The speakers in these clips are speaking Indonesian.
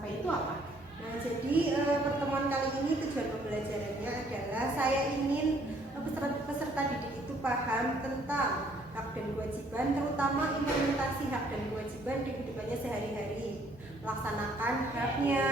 capai itu apa? Nah, jadi pertemuan kali ini tujuan pembelajarannya adalah saya ingin peserta didik itu paham tentang hak dan kewajiban, terutama implementasi hak dan kewajiban di kehidupannya sehari-hari, laksanakan haknya,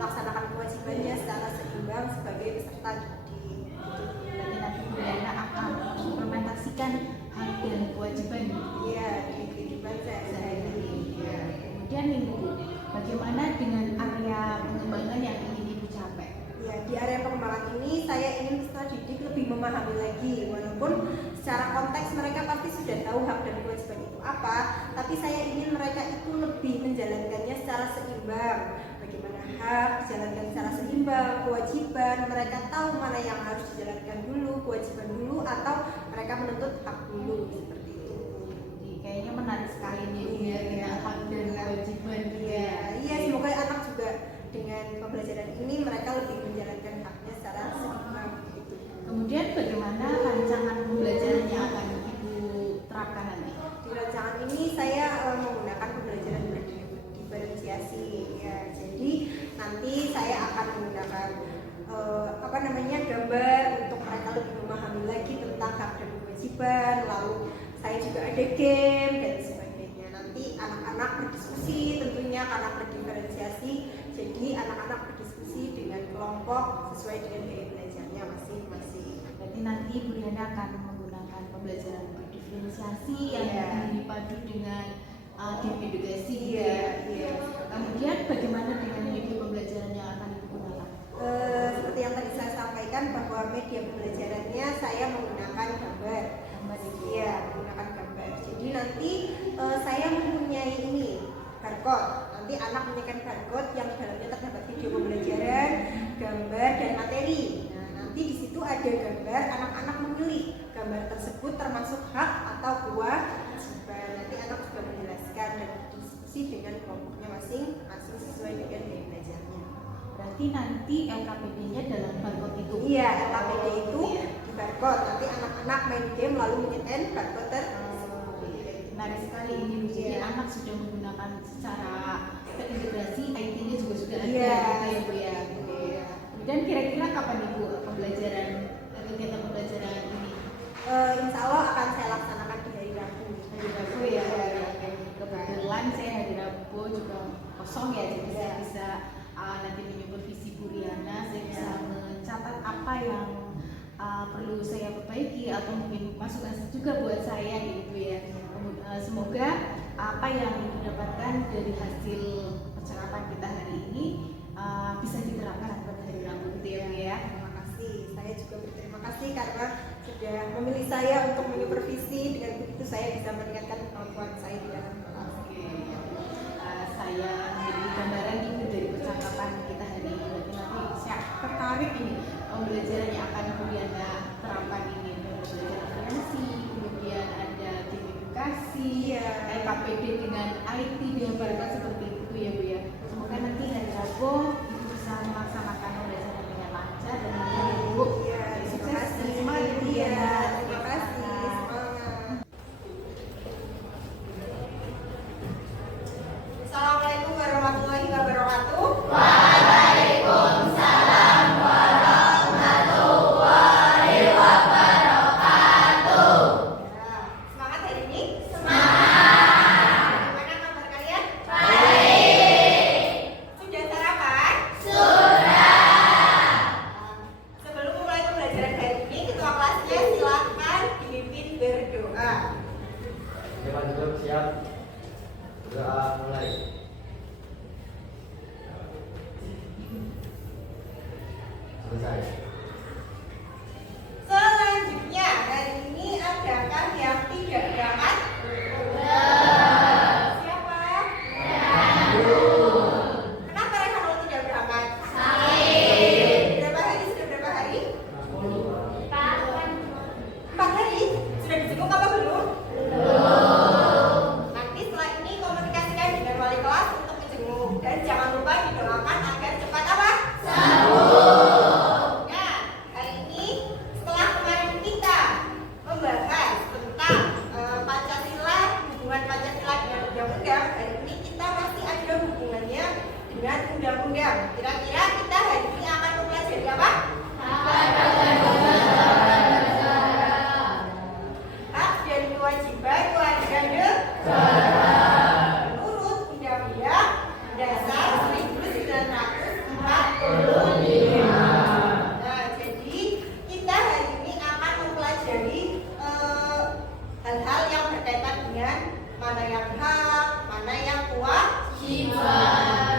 laksanakan kewajibannya secara seimbang sebagai peserta didik. Berarti nanti Bu Yana akan mengimplementasikan hak dan kewajiban Iya, di kehidupan sehari-hari. ya. Kemudian nih Bu, bagaimana dengan area pengembangan yang ingin Ibu capai? Ya, di area pengembangan ini saya ingin peserta didik lebih memahami lagi, walaupun secara konteks mereka pasti sudah tahu hak dan kewajiban itu apa, tapi saya ingin mereka itu lebih menjalankannya secara seimbang. Bagaimana hak dijalankan secara seimbang, kewajiban mereka tahu mana yang harus dijalankan dulu, kewajiban dulu, atau mereka menuntut hak dulu, seperti itu. Jadi kayaknya menarik sekali nih ya, tentang hak dan kewajiban ya. Iya, semoga anak juga dengan pembelajaran ini mereka lebih menjalankan haknya secara seimbang. Gitu. Kemudian bagaimana rancangan pembelajaran yang akan Ibu terapkan nanti? Di rancangan ini saya menggunakan pembelajaran berdiferensiasi ya. Jadi nanti saya akan menggunakan gambar untuk mereka lebih memahami lagi tentang hak dan kewajiban. Lalu saya juga ada game dan sebagainya. Nanti anak-anak berdiskusi tentunya karena berdiferensiasi. Jadi anak-anak berdiskusi dengan kelompok sesuai dengan gaya belajarnya masing-masing. Berarti nanti Bu Yana akan menggunakan pembelajaran berdiferensiasi yang dipadu dengan game edukasi. Iya. Kemudian bagaimana dengan media pembelajaran yang akan digunakan? Seperti yang tadi saya sampaikan bahwa media pembelajarannya saya menggunakan gambar. Iya, menggunakan gambar. Jadi nanti saya mempunyai ini barcode. Nanti anak menyekan barcode yang dalamnya terdapat video pembelajaran, gambar dan materi. Nah, nanti di situ ada gambar, anak-anak memilih gambar tersebut termasuk hak atau kewajiban. Nanti anak juga menjelaskan dan berdiskusi dengan kelompoknya masing-masing sesuai dengan gaya belajarnya. Berarti nanti LKPD-nya dalam barcode itu? Iya, LKPD itu di barcode. Nanti anak-anak main game lalu menyetel barcode tersebut. Menarik sekali ini, jadi anak sudah menggunakan secara terintegrasi, IT-nya juga sudah ada gitu ya Bu ya. Dan kira-kira kapan Ibu kegiatan pembelajaran ini? Insya Allah akan saya laksanakan di hari Rabu. Hari Rabu ya. Kebetulan saya hari Rabu juga kosong ya, jadi saya bisa nanti menyupervisi Bu Riana, saya bisa mencatat apa yang perlu saya perbaiki atau mungkin masukan juga buat saya gitu ya. Semoga apa yang didapatkan dari hasil percakapan kita hari ini bisa diterapkan pada hari Rabu gitu ya Bu ya. Terima kasih. Saya juga berterima kasih karena sudah memilih saya untuk menyupervisi. Dengan begitu saya bisa meningkatkan kemampuan saya di dalam kelas. Saya menjadi gambaran itu dari percakapan kita hari ini. Nanti saya tertarik ini pembelajaran yang akan Bu Yana terapkan ini, belajar referensi, kemudian ada game edukasi, LKPD dengan IT dengan barcode seperti itu ya Bu ya. Semoga nanti hari Rabu Ibu bisa melaksanakan pembelajaran dengan lancar dan mudah Bu. Terima kasih. Semangat Bu Yana. Terima kasih. Semangat. Assalamualaikum warahmatullahi wabarakatuh. Waalaikumsalam warahmatullahi wabarakatuh. Semangat hari ini? Semangat. Bagaimana kabar kalian? Baik. Sudah sarapan? Sudah. Sebelum memulai pembelajaran hari ini, ketua kelasnya silakan dipimpin berdoa. Teman duduk siap. Doa mulai. Selesai. Selanjutnya, hari ini adakah yang tidak berangkat? Siapa? Kenapa Rehanul tidak berangkat? Berapa hari? Sudah berapa hari? 4 hari? Sudah dijenguk apa belum? Nanti setelah ini komunikasikan dengan wali kelas untuk menjenguk. Dan jangan lupa didoakan agar cepat apa? Sembuh. Ya, undang-undang. Kira-kira kita hari ini akan mempelajari apa? Hak dan kewajiban warga negara menurut Undang-Undang Dasar 1945. Nah, jadi kita hari ini akan mempelajari hal-hal yang berkaitan dengan mana yang hak, mana yang kewajiban.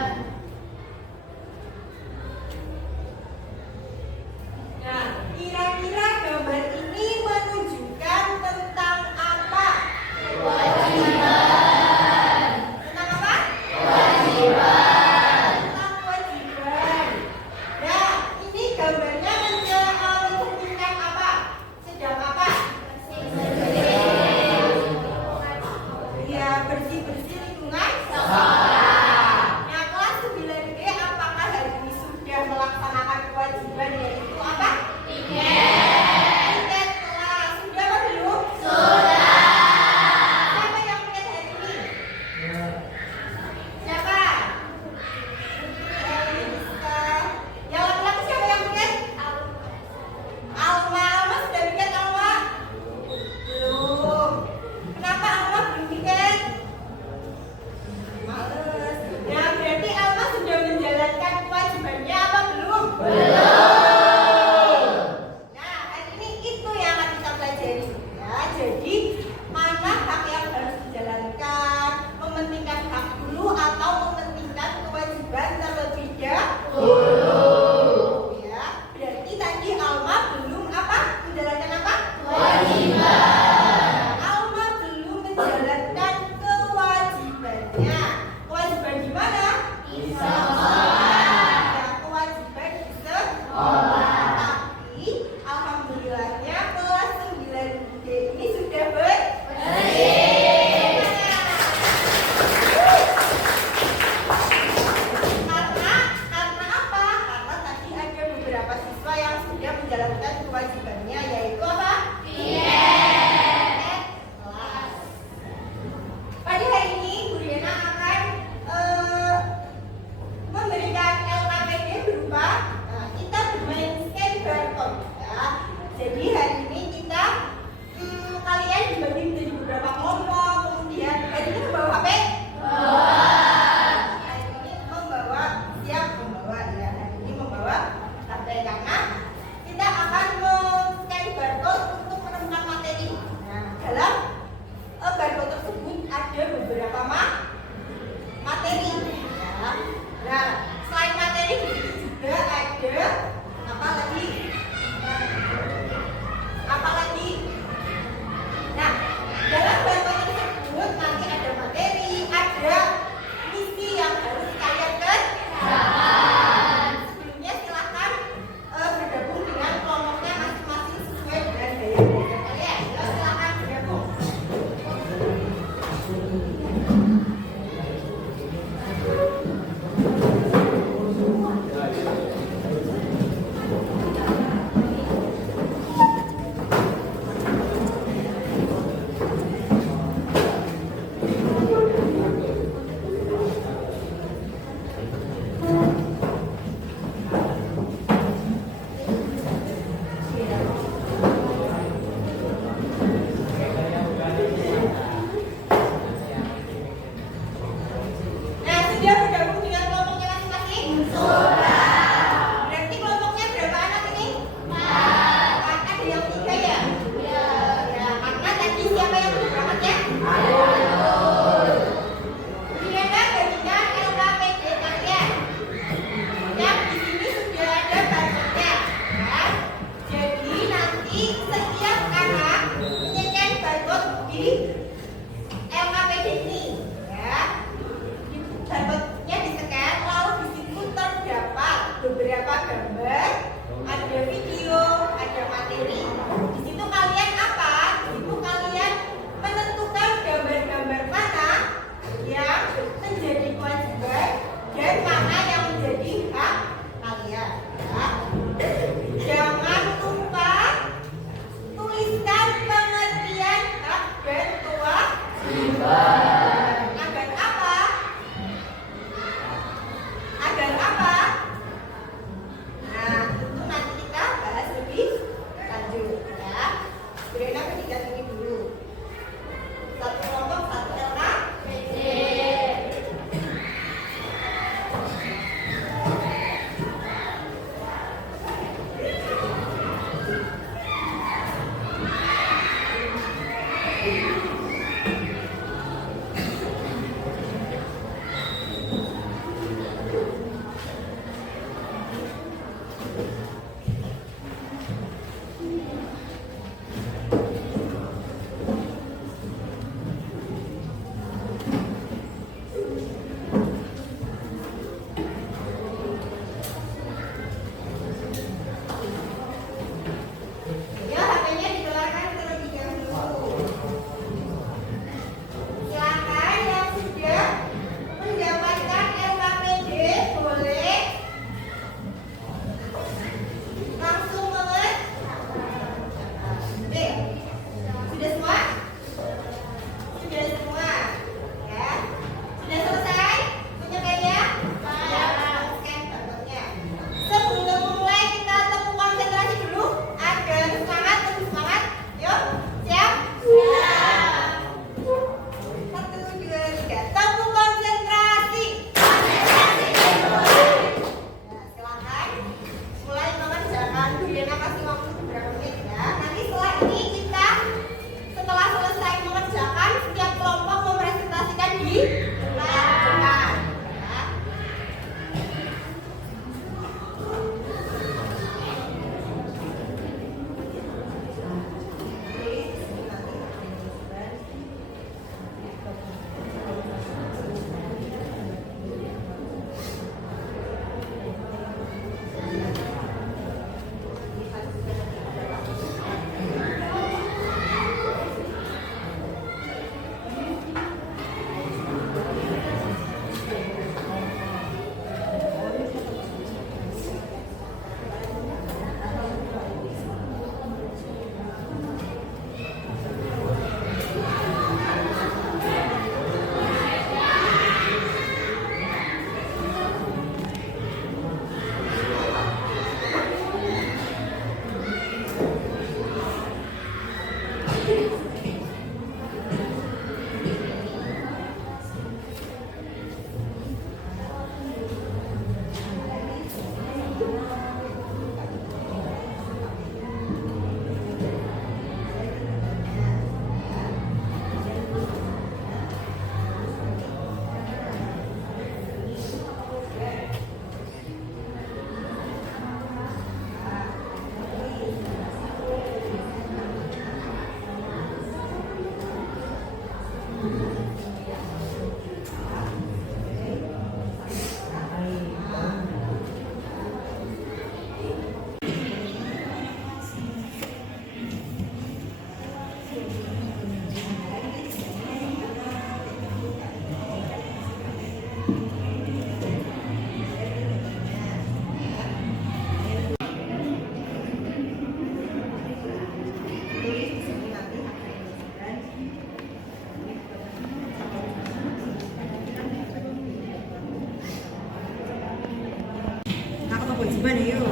kewajiban yuk.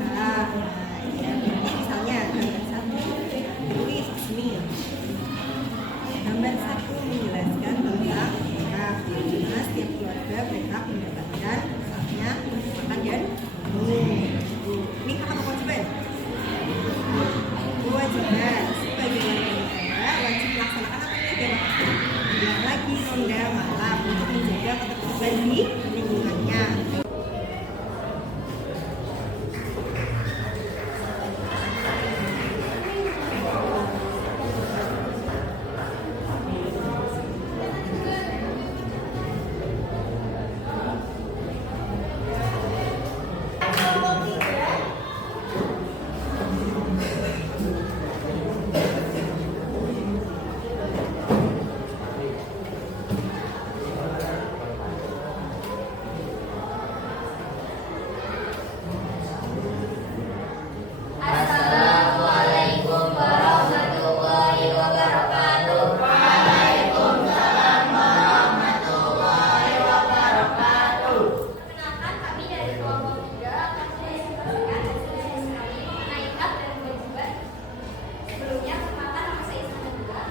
Nah, ya, misalnya gambar 1 tulis di sini. Gambar 1 menjelaskan tentang berkah, di mana setiap keluarga berhak mendapatkan misalnya makan dan minum. Ini apa kewajiban? Kewajiban sebagai warga negara wajib melaksanakan apa ini? Tidak lagi ronda malam untuk menjaga ketertiban di lingkungannya. Assalamualaikum warahmatullahi wabarakatuh. Waalaikumsalam warahmatullahi wabarakatuh. Perkenalkan, kami dari kelompok 3 akan menyampaikan hasil sekali mengenai hak dan kewajiban. Sebelumnya, perkenalkan nama saya Isma juga.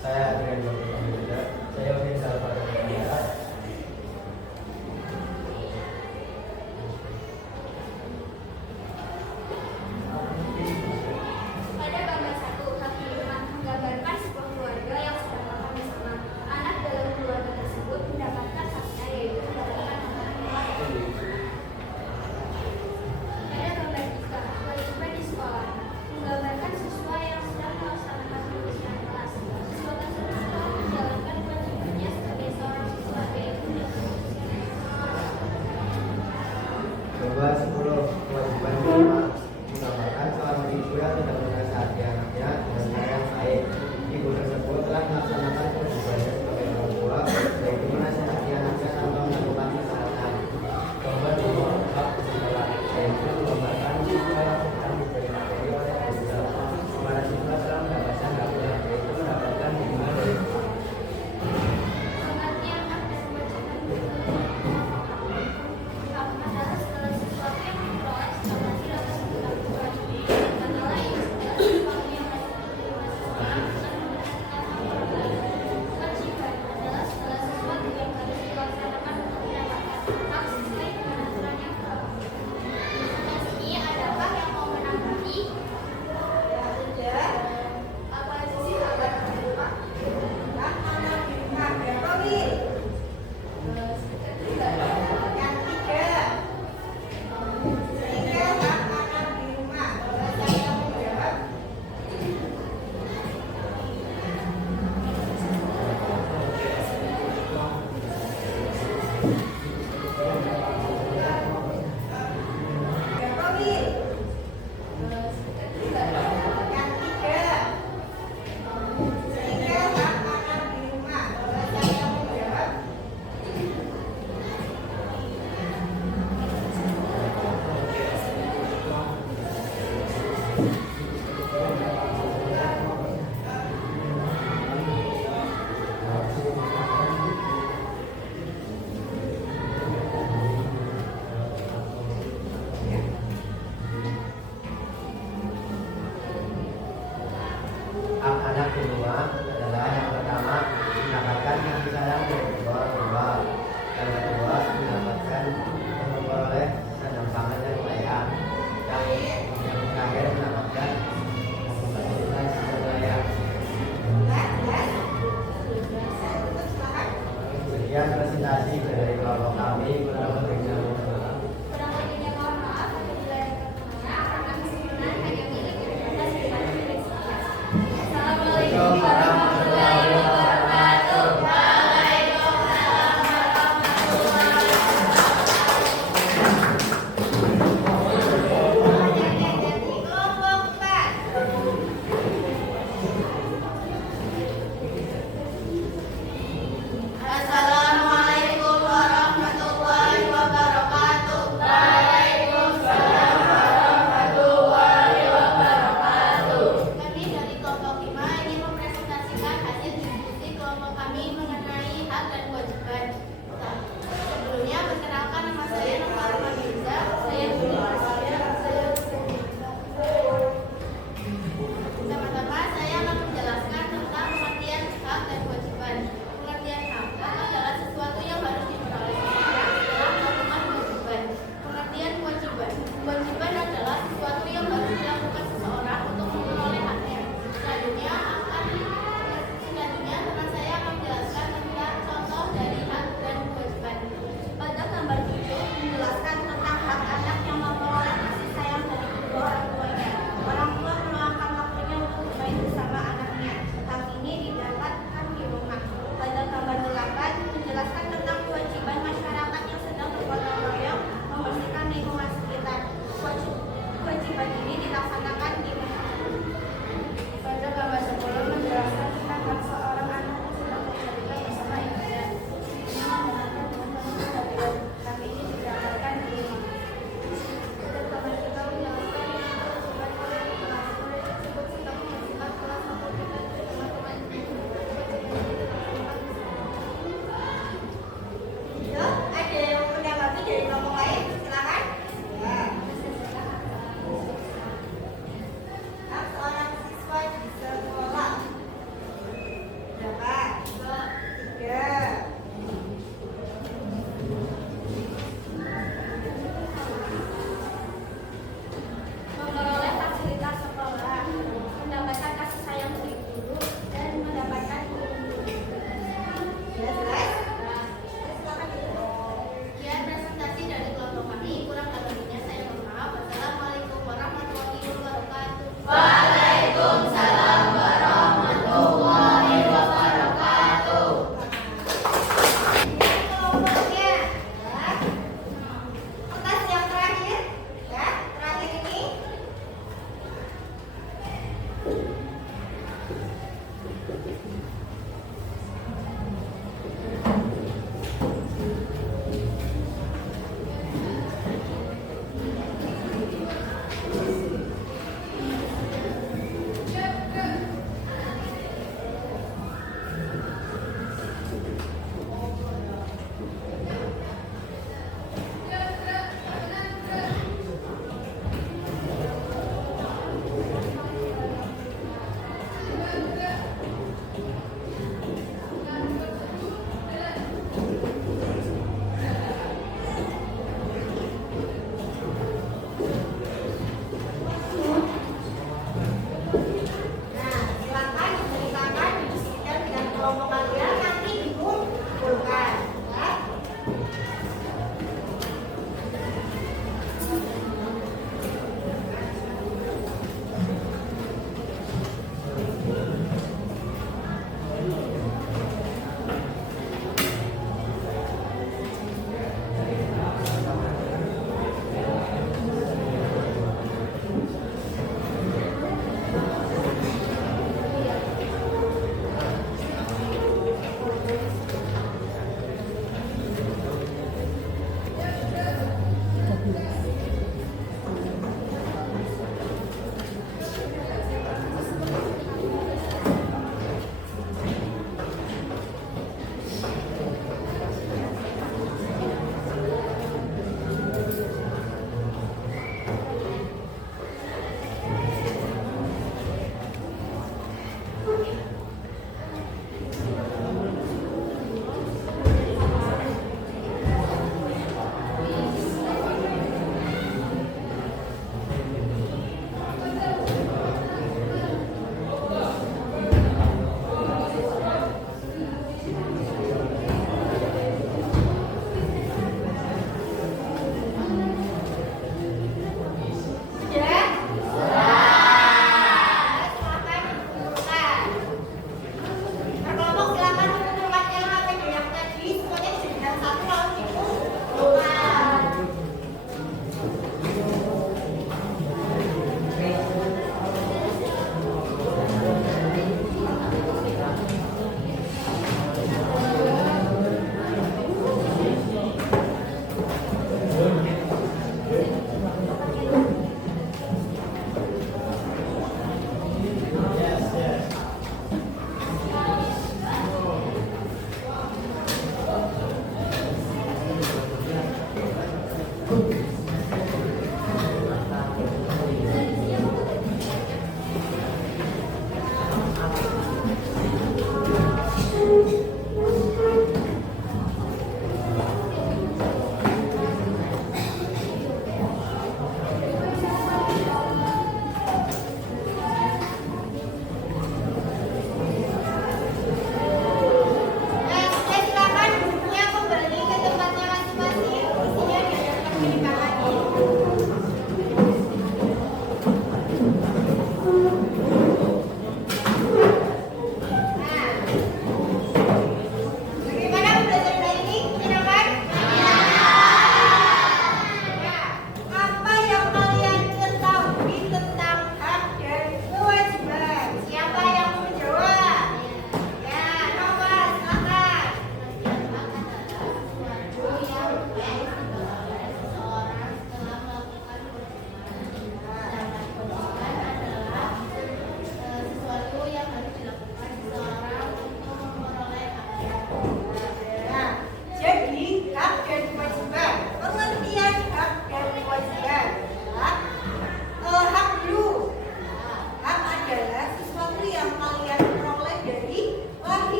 Saya Adrian Bapak. Saya Udin Salvatore Mendia. Pada gambar 1, hak di rumah menggambarkan sebuah keluarga yang sedang makan bersama. Anak dalam keluarga tersebut mendapatkan haknya, yaitu mendapatkan makanan yang layak. Pada gambar 3, kewajiban di sekolah menggambarkan siswa yang sedang melaksanakan tugasnya di kelas. Siswa tersebut telah menjalankan kewajibannya sebagai seorang siswa, yaitu Gambar 10 kewajiban pertama menggambarkan seorang ibu yang tidak menasihati anaknya dengan cara yang baik. Ibu tersebut telah melaksanakan kewajibannya sebagai orang tua, yaitu menasihati anaknya tanpa melakukan kesalahan. Gambar 2 hak sekolah, yaitu menggambarkan siswa yang sedang diberi materi oleh guru. Para siswa telah mendapatkan haknya, yaitu mendapatkan bimbingan dari guru. pengertian hak dan kewajiban. Hak adalah segala sesuatu yang diperoleh setelah tidak tersebut lakukan. Dengan kata lain, segala sesuatu yang dapat diterima seseorang dengan mendapatkan hak orang lain. Kewajiban adalah segala sesuatu yang harus dilaksanakan untuk mendapatkan hak sesuai dengan aturan yang berlaku. Di sini adakah yang mau menanggapi? Ada. Apa sih hak dan kewajiban? Hak anak di rumah berapa, Wil? Yang 3. Sehingga hak anak di rumah. Boleh saya menjawab? Berapa, Wil? Yang 3. Sehingga hak anak di rumah. Boleh saya menjawab? Hak anak di rumah adalah yang pertama mendapatkan kasih sayang dari kedua orang tua, yang kedua mendapatkan dan memperoleh sandang pangan yang layak, yang terakhir mendapatkan fasilitas yang layak. Sekian presentasi dari kelompok kami. Kurang lebihnya Kurang lebihnya mohon maaf apabila ada kekurangan, karena kami sebenarnya hanya milik yang ada di mana sekian. Assalamualaikum warahmatullahi wabarakatuh. Waalaikumsalam warahmatullahi Kelompok 4. Assalamualaikum warahmatullahi wabarakatuh.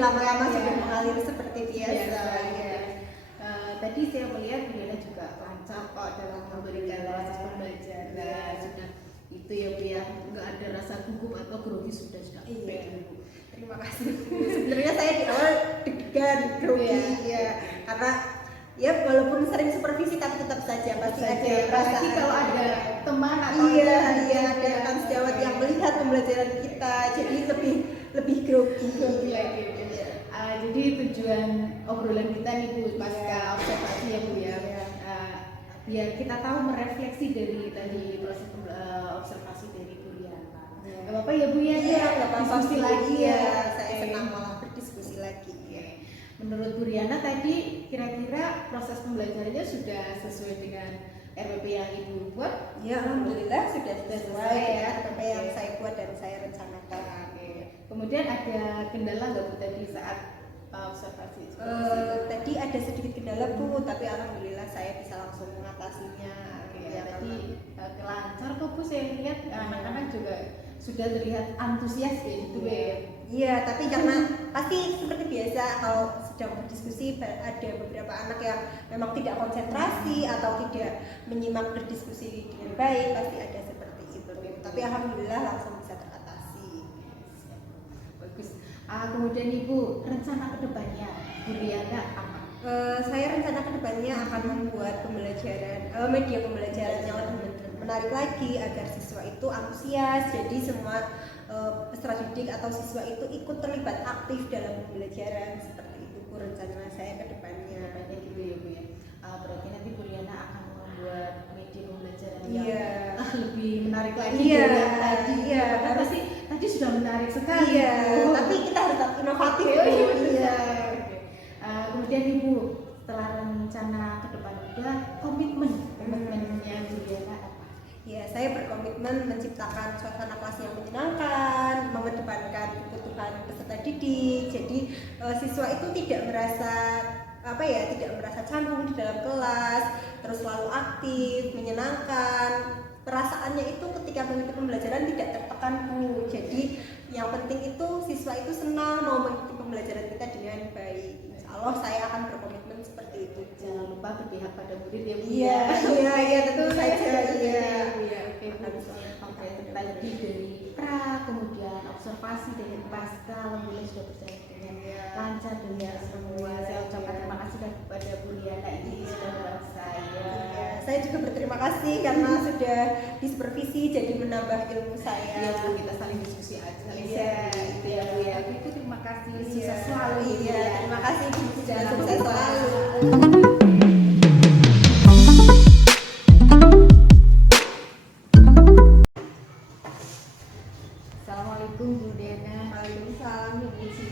lama-lama Iya. sudah mengalir seperti biasa. Ya. Tadi saya melihat Bu Diana juga lancar kok dalam memberikan proses pembelajaran. Sudah itu ya Bu ya, nggak ada rasa gugup atau grogi sudah Iya. baik Bu. Terima kasih. Sebenarnya saya di awal deg-degan, grogi Iya. ya, karena ya walaupun sering supervisi tapi tetap saja pasti ada perasaan. Apalagi kalau ada teman atau Iya, ada ada rekan sejawat yang melihat pembelajaran kita, jadi lebih grogi. grogi lagi. Jadi tujuan obrolan kita nih Bu, pasca Iya. observasi ya Bu ya. Iya. Biar kita tahu merefleksi dari tadi proses observasi dari Bu Riana. Iya. Gak apa-apa ya Bu ya, Iya, nggak apa-apa. diskusi lagi Iya, ya. saya Oke. senang malah berdiskusi lagi. Oke. Menurut Bu Riana tadi kira-kira proses pembelajarannya sudah sesuai dengan RPP yang Ibu buat? Ya, alhamdulillah sudah sesuai ya apa yang Oke. saya buat dan saya rencanakan. Oke. Kemudian ada kendala nggak Bu tadi saat observasi? Tadi ada sedikit kendala Bu, tapi alhamdulillah saya bisa langsung mengatasinya. Oke, Ya, tadi lancar kok Bu, saya lihat anak-anak juga sudah terlihat antusias kayak gitu ya. Iya, tapi karena pasti seperti biasa kalau sedang berdiskusi ada beberapa anak yang memang tidak konsentrasi atau tidak menyimak berdiskusi dengan baik, pasti ada seperti itu. Tapi alhamdulillah langsung bisa teratasi. Bagus. Kemudian Ibu, rencana kedepannya Bu Riana apa? Saya rencana kedepannya akan membuat pembelajaran media pembelajaran yang lebih menarik lagi agar siswa itu antusias, jadi semua peserta didik atau siswa itu ikut terlibat aktif dalam pembelajaran. Seperti itu Bu rencana saya kedepannya. Kedepannya gitu ya Bu ya. Berarti nanti Bu Riana akan membuat media pembelajaran yang Iya. lebih menarik lagi Iya, dari yang tadi. iya. Kan pasti tadi sudah menarik sekali. Iya, Bu. tapi kita harus tetap inovatif. Oke, Bu. iya. Oke. Kemudian Ibu, setelah rencana ke depan udah komitmennya Bu Riana apa? Ya, saya berkomitmen menciptakan suasana kelas yang menyenangkan, mengedepankan kebutuhan peserta didik. Jadi siswa itu tidak merasa tidak merasa canggung di dalam kelas, terus selalu aktif, menyenangkan. Perasaannya itu ketika mengikuti pembelajaran tidak tertekan Bu. Jadi yang penting itu siswa itu senang mau mengikuti pembelajaran kita dengan baik. Insya Allah saya akan berkomitmen seperti itu. Jangan lupa berpihak pada murid ya Bu. Iya, iya, tentu saja. Iya. Iya, oke Bu. Oke, tadi dari pra, kemudian observasi dari pasca, alhamdulillah sudah berjalan dengan lancar dan ya semua. Saya ucapkan terima kasih kepada Bu Riana ini sudah bareng saya. Saya juga berterima kasih karena sudah disupervisi jadi menambah ilmu saya. Iya Bu, kita saling diskusi aja. Saling Iya. sharing gitu ya Bu ya. Itu terima kasih, Iya. sukses selalu Bu Iya, ya. terima kasih Bu. Jangan Sukses lupa. selalu. Assalamualaikum Bu Diana. Waalaikumsalam Ibu Cici.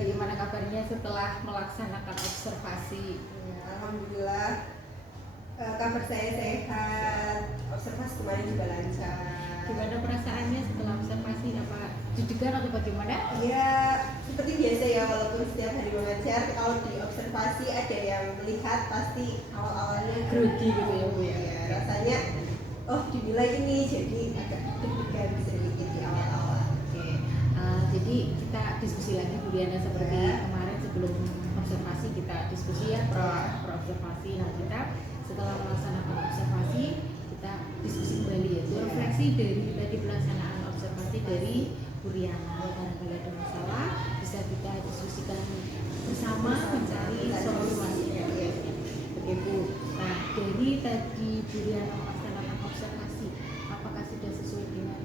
Bagaimana kabarnya setelah melaksanakan observasi? Ya, alhamdulillah kabar saya sehat. Observasi kemarin juga lancar. Gimana perasaannya setelah observasi? Apa deg-degan atau bagaimana? Ya, seperti biasa ya, walaupun setiap hari mengajar, kalau di observasi ada yang melihat pasti awal-awalnya Grogi gitu ya Bu ya. Ya, rasanya oh dinilai ini, jadi agak deg-degan sedikit di awal-awal. Oke, jadi kita diskusi lagi Bu Diana seperti Ya. kemarin sebelum observasi kita diskusi ya pro observasi. Nah kita setelah melaksanakan observasi kita diskusi kembali yaitu refleksi dari tadi pelaksanaan observasi dari Bu Riana. Barangkali ada masalah bisa kita diskusikan bersama mencari solusinya. Oke Bu. Nah dari tadi Bu Riana melaksanakan observasi, apakah sudah sesuai dengan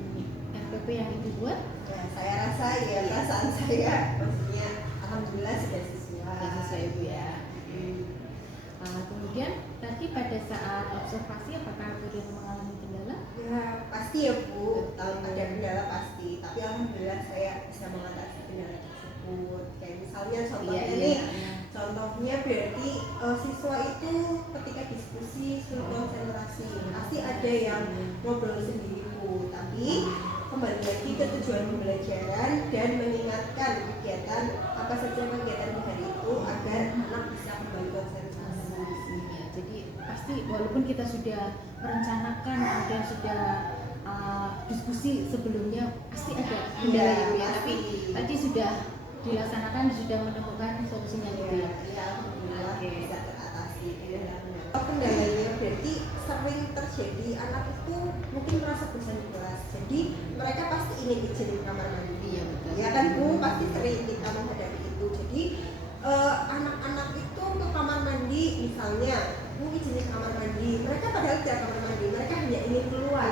RPP yang Ibu buat? Ya, saya rasa ya perasaan saya maksudnya alhamdulillah sudah sesuai. Sudah sesuai Bu ya. Kemudian tadi pada saat observasi apakah Bu Riana mengalami kendala? Ya pasti ya Bu, ada kendala pasti. Tapi alhamdulillah saya bisa mengatasi kendala tersebut. Kayak misalnya contohnya nih, contohnya berarti siswa itu ketika diskusi suruh konsentrasi, pasti ada yang ngobrol sendiri Bu. Tapi kembali lagi ke tujuan pembelajaran dan mengingatkan kegiatan apa saja kegiatan di hari itu agar anak bisa kembali konsentrasi. Ya, jadi pasti walaupun kita sudah merencanakan kemudian sudah diskusi sebelumnya pasti ada kendala Iya, ya Bu ya. Tapi pasti. tadi sudah dilaksanakan sudah menemukan solusinya gitu ya. Ya, alhamdulillah Oke. bisa teratasi. Kendalanya berarti sering terjadi anak itu mungkin merasa bosan di kelas, jadi mereka pasti ingin izin di kamar mandi. Iya, betul. Ya kan Bu, pasti sering kita menghadapi itu. Jadi anak-anak itu ke kamar mandi, misalnya Bu izin ke kamar mandi, mereka padahal tidak kamar mandi, mereka hanya ingin keluar,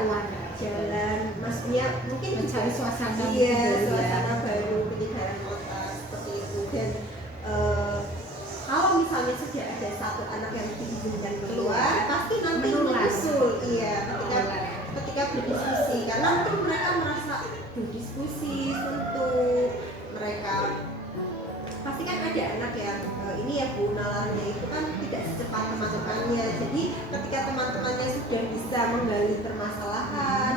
jalan, maksudnya mungkin Mencari suasana iya, baru, suasana baru, penyegaran kota seperti itu. Dan kalau misalnya sudah ada satu anak yang diizinkan keluar, pasti nanti Menular. menyusul. Iya, Menular. ketika berdiskusi, karena mungkin mereka merasa berdiskusi, sentuh, mereka pasti kan ada anak yang ini ya Bu, nalarnya itu kan tidak secepat teman-temannya. Jadi ketika teman-temannya sudah bisa menggali permasalahan,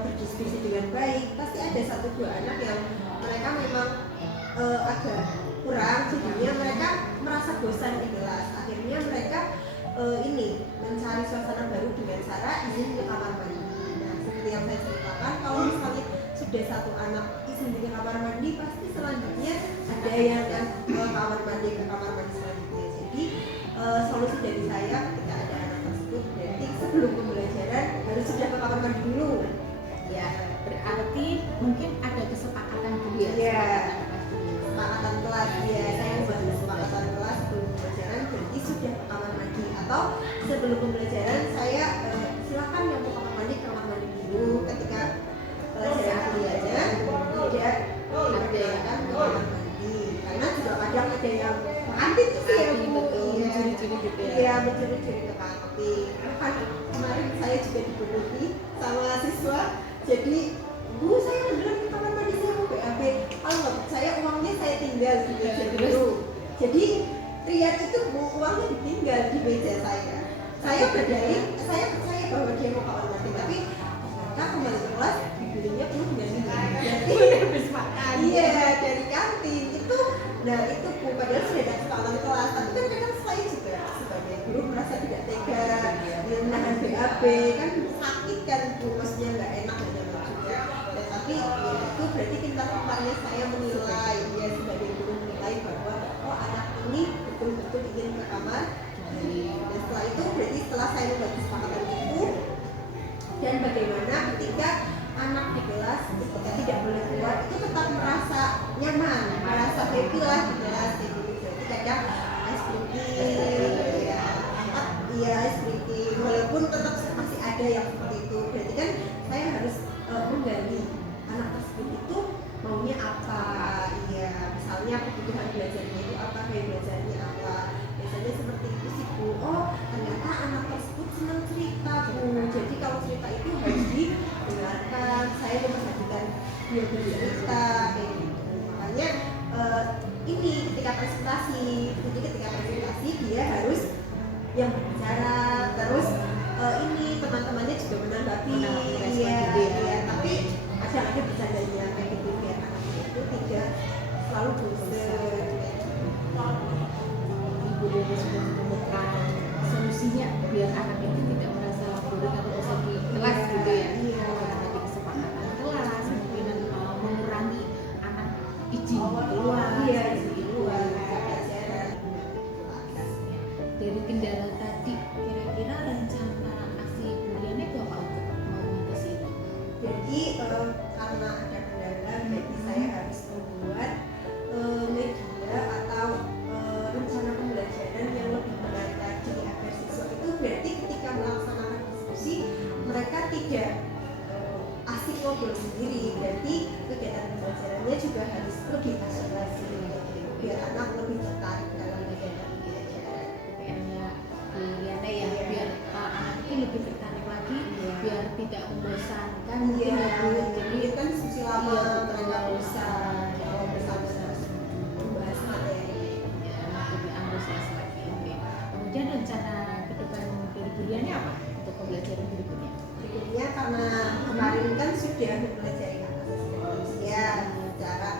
berdiskusi dengan baik, pasti ada satu dua anak yang mereka memang agak kurang, jadinya mereka merasa bosan di kelas. Akhirnya mereka ini mencari suasana baru dengan cara izin ke kamar mandi. Nah, seperti yang saya ceritakan, kalau misalnya sudah satu anak izin ke kamar mandi, pasti selanjutnya ada yang ke kamar mandi selanjutnya. Jadi solusi dari saya ketika ada anak tersebut, berarti sebelum pembelajaran harus sudah ke kamar mandi dulu. Ya, berarti mungkin ada kesepakatan dulu ya. Iya. Kesepakatan Kesepakatan kelas, ya saya buat kesepakatan kelas sebelum pembelajaran berarti sudah ke kamar mandi, atau sebelum pembelajaran saya silakan yang mau kamar mandi dulu. Ketika pelajaran keduanya tidak diperkenalkan ke kamar mandi, karena juga kadang ada yang kantin sih ya Bu, betul, iya, mencuri-curi gitu ya. iya mencuri-curi ke kantin. Kan kemarin saya juga dipenuhi sama siswa, jadi Bu saya beneran ke kamar mandi, saya mau BAB, kalau nggak percaya uangnya saya tinggal di meja dulu. Jadi Rian itu Bu, uangnya ditinggal di meja saya. Saya berdalih, saya percaya bahwa dia mau kamar mandi, tapi ternyata kembali ke kelas dibilangnya penuh dengan iya dari kantin itu. Nah itu Bu, padahal sudah ada kesepakatan kelas, tapi kan kadang saya juga sebagai guru merasa tidak tega menahan BAB, kan sakit kan Bu, maksudnya nggak enak juga. Dan tapi ya itu berarti pintar-pintarnya saya menilai, ya sebagai guru menilai bahwa oh anak ini betul-betul ingin ke kamar. Dan setelah itu berarti setelah saya membuat kesepakatan itu, dan bagaimana ketika anak di kelas ketika tidak boleh keluar itu tetap merasa nyaman, merasa happy lah di kelas gitu. Berarti kadang ice breaking, ya, iya ice breaking, walaupun tetap masih ada yang seperti itu. Berarti kan saya harus menggali anak tersebut itu maunya apa, ya misalnya kebutuhan belajarnya itu apa, gaya belajarnya apa. Biasanya seperti itu sih Bu. Oh ternyata anak tersebut senang cerita Bu, jadi kalau cerita itu harus didengarkan, saya memperhatikan dia bercerita kayak gitu. Makanya ini ketika presentasi, dia harus yang berbicara, terus ini teman-temannya juga menanggapi, ya, tapi ada bercandanya kayak gitu biar anaknya itu tidak selalu bosan. Ibu Dede sudah menemukan solusinya biar anak itu tidak merasa boring atau bosan di kelas gitu ya. Iya. Tadi kesepakatan kelas, mungkin mengurangi anak izin keluar. Iya, seperti di itu. luar pelajaran. Dari kendala tadi, kira-kira rencana aksi Buriana itu apa untuk mengatasi itu? Jadi karena ada kendala, jadi saya harus membuat media atau rencana pembelajaran yang lebih menarik lagi agar siswa itu berarti ketika melaksanakan diskusi mereka tidak asik ngobrol sendiri, berarti kegiatan pembelajarannya juga harus lebih konsentrasi biar anak lebih tertarik dalam kegiatan pembelajaran. PR-nya Buriana ya, biar anak itu lebih tertarik lagi, biar tidak membosankan. Iya, mungkin ya, Bu. jadi kan diskusi lama Iya, mereka bisa kalau bersama membahas materi. Ya, lebih antusias lagi. Oke. Kemudian rencana ke depan dari Buriana apa untuk pembelajaran berikutnya? Berikutnya karena kemarin kan sudah mempelajari hak asasi manusia secara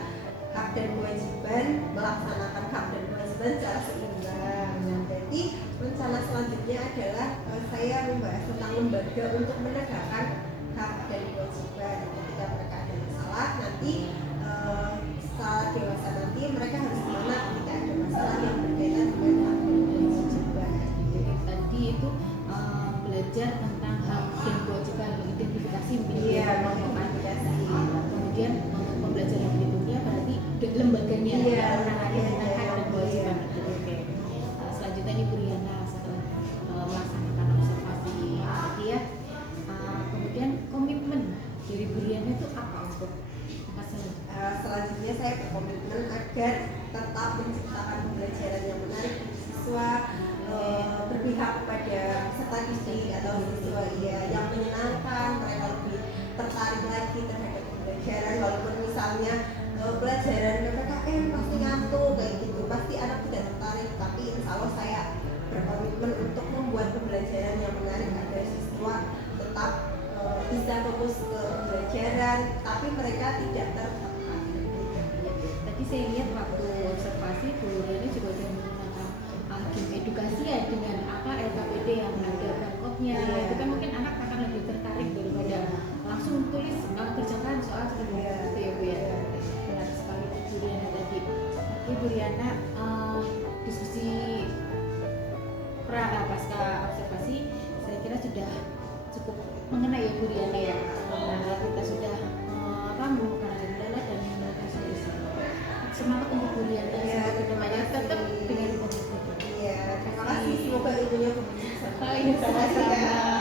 hak dan kewajiban, melaksanakan hak dan kewajiban secara seimbang. Nah, berarti rencana selanjutnya adalah saya membahas tentang lembaga untuk menegakkan hak dan kewajiban. Ketika mereka ada masalah nanti setelah dewasa nanti mereka harus gimana ketika ada masalah yang berkaitan dengan hak dan kewajiban. Jadi tadi itu belajar tentang hak dan kewajiban, mengidentifikasi Iya, mengidentifikasi. Kemudian pembelajaran berikutnya berarti lembaganya Iya, yang menangani iya, tentang hak iya. dan kewajiban. Oke. Selanjutnya ini Bu Riana setelah melaksanakan observasi tadi ya. Kemudian komitmen dari Bu Riana itu apa untuk masalah? Selanjutnya saya berkomitmen agar tetap menciptakan pembelajaran yang menarik bagi siswa, berpihak kepada peserta didik atau siswa yang menyenangkan, mereka lebih tertarik lagi terhadap pembelajaran, walaupun misalnya pelajaran PPKN pasti ngantuk kayak gitu, pasti anak tidak tertarik, tapi insya Allah saya berkomitmen untuk membuat pembelajaran yang menarik agar siswa tetap bisa fokus ke pembelajaran, tapi mereka tidak tertekan. Tadi saya lihat waktu observasi Bu Riana juga sudah menggunakan game edukasi ya dengan apa LKPD yang ada barcode-nya. Iya. Itu kan mungkin anak akan lebih tertarik daripada langsung tulis kerjakan soal seperti Iya. itu ya Bu ya. Benar sekali Bu Riana tadi. Oke Bu Riana, diskusi pasca observasi saya kira sudah cukup mengenai ya Bu Riana ya. Kita sudah menemukan ada kendala dan menemukan solusi. Semangat untuk Bu Riana Iya, semoga kedepannya tetap dengan komitmen. Iya, terima kasih, semoga ilmunya bermanfaat. Sama-sama.